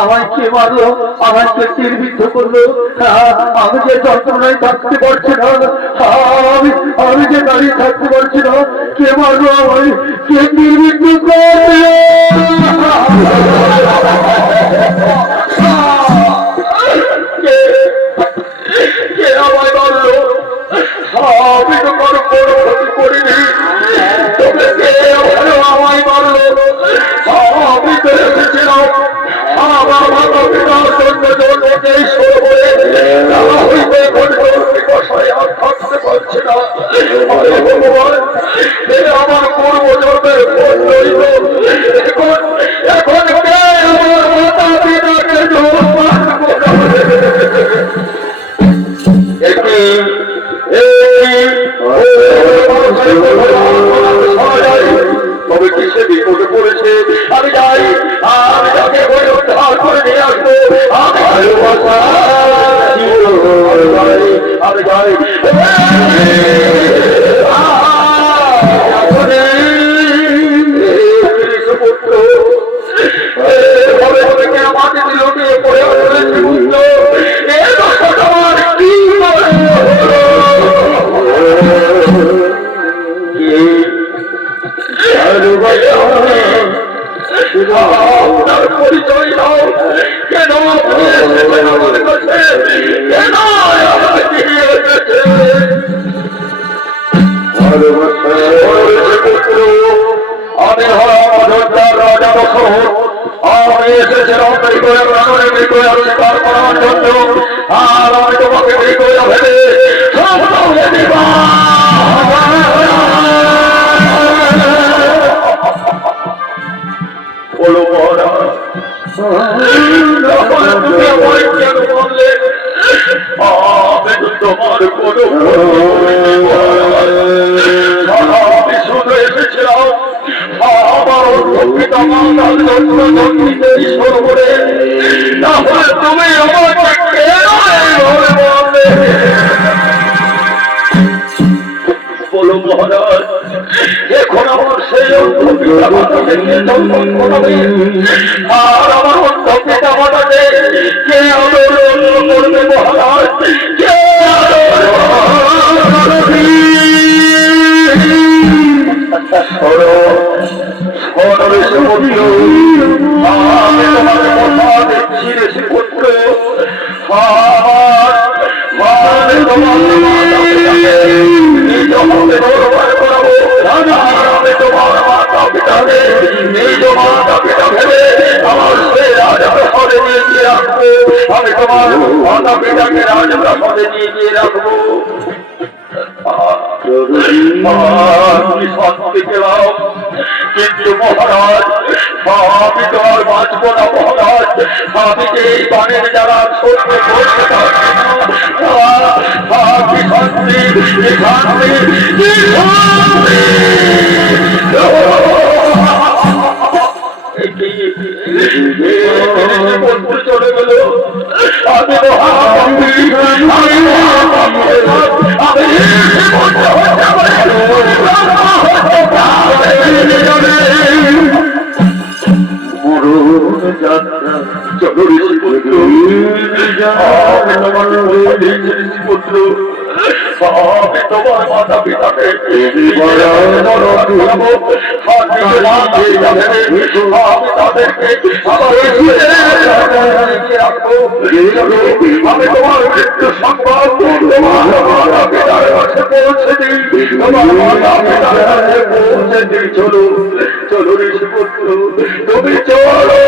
আমাকে মারলো, আমাকে তীরবিদ্ধ করলো, আমি যে যন্ত্রণায় থাকতে পারছি না, আমি যে দাঁড়িয়ে থাকতে পারছি না, কে মারলো আমায়, কে তীরবিদ্ধ করলো? কে আমায় মারলো? আমি তো কোনো বড় ক্ষতি করিনি, তবে কে আমায় মারলো? আমি তো এসেছিলাম আমার মাতা পিতার জন্য জন্মকেই শুরু করে আর থাকতে পারছি না। ভগবান, আমার পূর্ব জন্মের ফল রইল, এখন আমার মাতা পিতাকে তবে কিসে বিপদে পড়েছে আমি যাই, আমি তাকে বই উদ্ধার করে নিয়ে আসবো। আমি যাই মাটি দিল নিয়ে পড়ে বুঝলো পরিচয় দাও, কেন আমাদের কাছে, কেন আমি রাজা বছর আমি এসেছিলাম স্বীকার করার জন্য, আর আমি তোমাকে ভেবে বলো তোমার কোনো আমি শুধু এসেছিলাম আমার পিতা মাতার জন্য সরবরে না হলে জলপান করাবে, আর আমার অন্ধ পিতা মাতাকে কে আদর করবে মহারাজ, কে আদর করবে? আমি তোমাকে কথা দিচ্ছি রে শ্রীপুত্র, আমি তোমার মাতা পিতাকে নিজ হাতে দরবার করাবো, আমি তোমার মাতা পিতাকে নিজ মাতা পিতা ভেবে আমার সেই রাজপ্রাসাদে নিয়ে গিয়ে রাখবো, আমি তোমার মাতা পিতাকে রাজপ্রাসাদে নিয়ে গিয়ে রাখবো। শান্তি পেলাম, কিন্তু মহারাজ আমি তো আর বাঁচব না মহারাজ, আমি যে এই বাণের যারা সত্য করতে পারছি না, কি শান্তি, কি শান্তি, কি শান্তি। চলে গেল, আমি তোমার মাতা পিতাকে আমি তাদেরকে আমি তোমার মৃত্যু সংবাদ তোমার মাতা পিতার কাছে পৌঁছে দিই, তোমার মাতা পিতার কাছে পৌঁছে দিই। চলো চলো ঋষিপুত্র, তুমি চলো।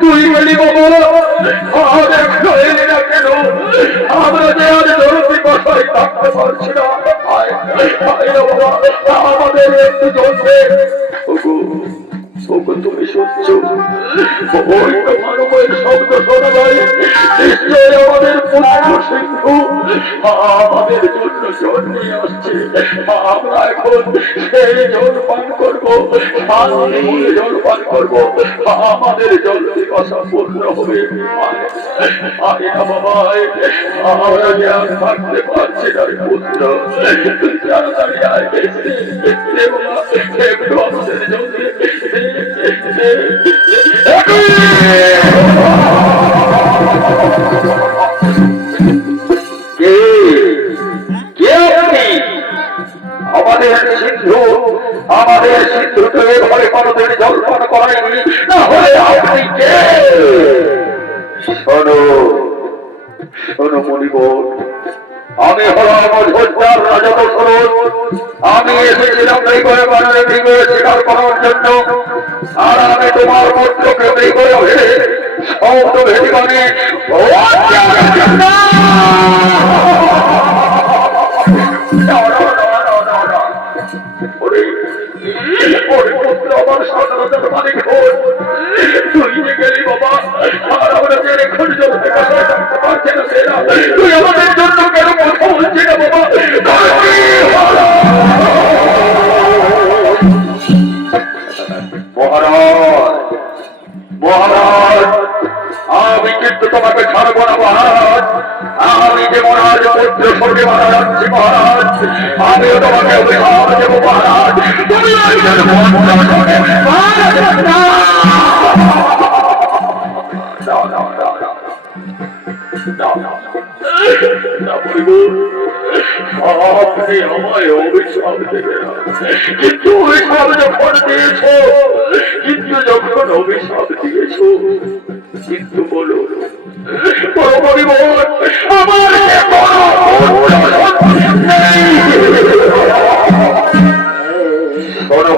তুই বলি বাবা কেন আমরা যে আজ ধরতে বাসায় থাকতে পারছি না, আমাদের একটু জন্মে তুমি সহ্য মানবের শব্দ শোনা যায়, নিশ্চয় আমাদের পুত্র সিন্ধু আমাদের জন্য জল নিয়ে আসছে, আমরা এখন সেই জল পান করবো, জল পান করবো, আমাদের জল পিপাসা পূর্ণ হবে। আমরা যে আর থাকতে পারছি না পুত্র, তাড়াতাড়ি আয় একটু আমাদের জল আমাদের সিন্ধু, আমাদের সিন্ধুকে ঘরে কোনদিন জলপান করায়নি, না হলে আপনি কে? শোনো শোনো মণিবর, আমি হলাম অযোধ্যার রাজা দশরথ, আমি এসেছিলাম মৃগয়ে বানরে মৃগয়ে শিকার করার জন্য, আর আমি তোমার পুত্রকে মৃগয়ে ভেবে শব্দ ভেদি মানে আমার স্বাধীনতার মালিক হন, তুই যে গেলি বাবা, আর আমরা যে রেখে জগতে থাকতে পারছি না, তুই আমাদের জন্য কেন কথা বলছি না বাবা? মহারাজ মহারাজ, আমি কিন্তু তোমাকে ছাড়বো না মহারাজ, আমি যে মহারাজ পুত্র স্বর্গে মারা যাচ্ছি মহারাজ, আমিও তোমাকে অভিশাপ দেবো মহারাজ, তুমি আপনি আমায় অভিশাপ দেবে না, কিন্তু অভিশাপ যখন দিয়েছ, কিন্তু যখন অভিশাপ দিয়েছ, কিন্তু বলো বড় পরিবার আমার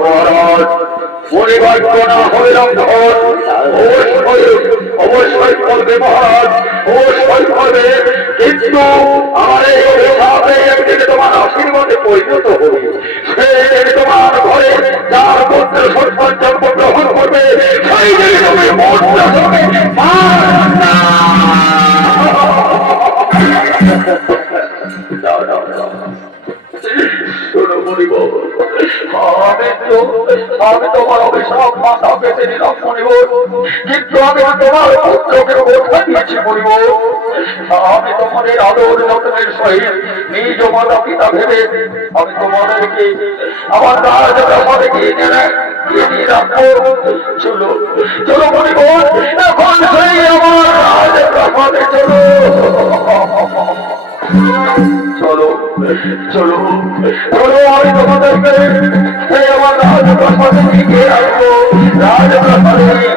মহারাজ পরিবার না হইলাম ধর বলবে মহারাজ, ও সই করবে, কিন্তু আমার এই অভিশাপে একদিন তোমার আশীর্বাদে পরিণত হবে। সেই তোমার ঘরে যার পুত্র সন্তান জন্মগ্রহণ করবে, সেই দিন তুমি মন্ত্র হবে আমি তোমার অভিশাপ মাথা পেতে নিলাম মনিব, কিন্তু আমি তোমার পুত্রকে কোথা দিয়েছি মনিব। আমি তোমাদের আদর যত্নের সহিত নিজ মাতা পিতা ভেবে আমি তোমাদেরকে আমার রাজপ্রাসাদে গিয়ে রাখবো। চলো চলো মনিব, এখন সেই আমার রাজপ্রাসাদে চলো। চলো চলো চলো, আমি তোমাদেরকে সেই আমার রাজপ্রাসাদে নিয়ে আসবো। রাজপ্রাসাদে রে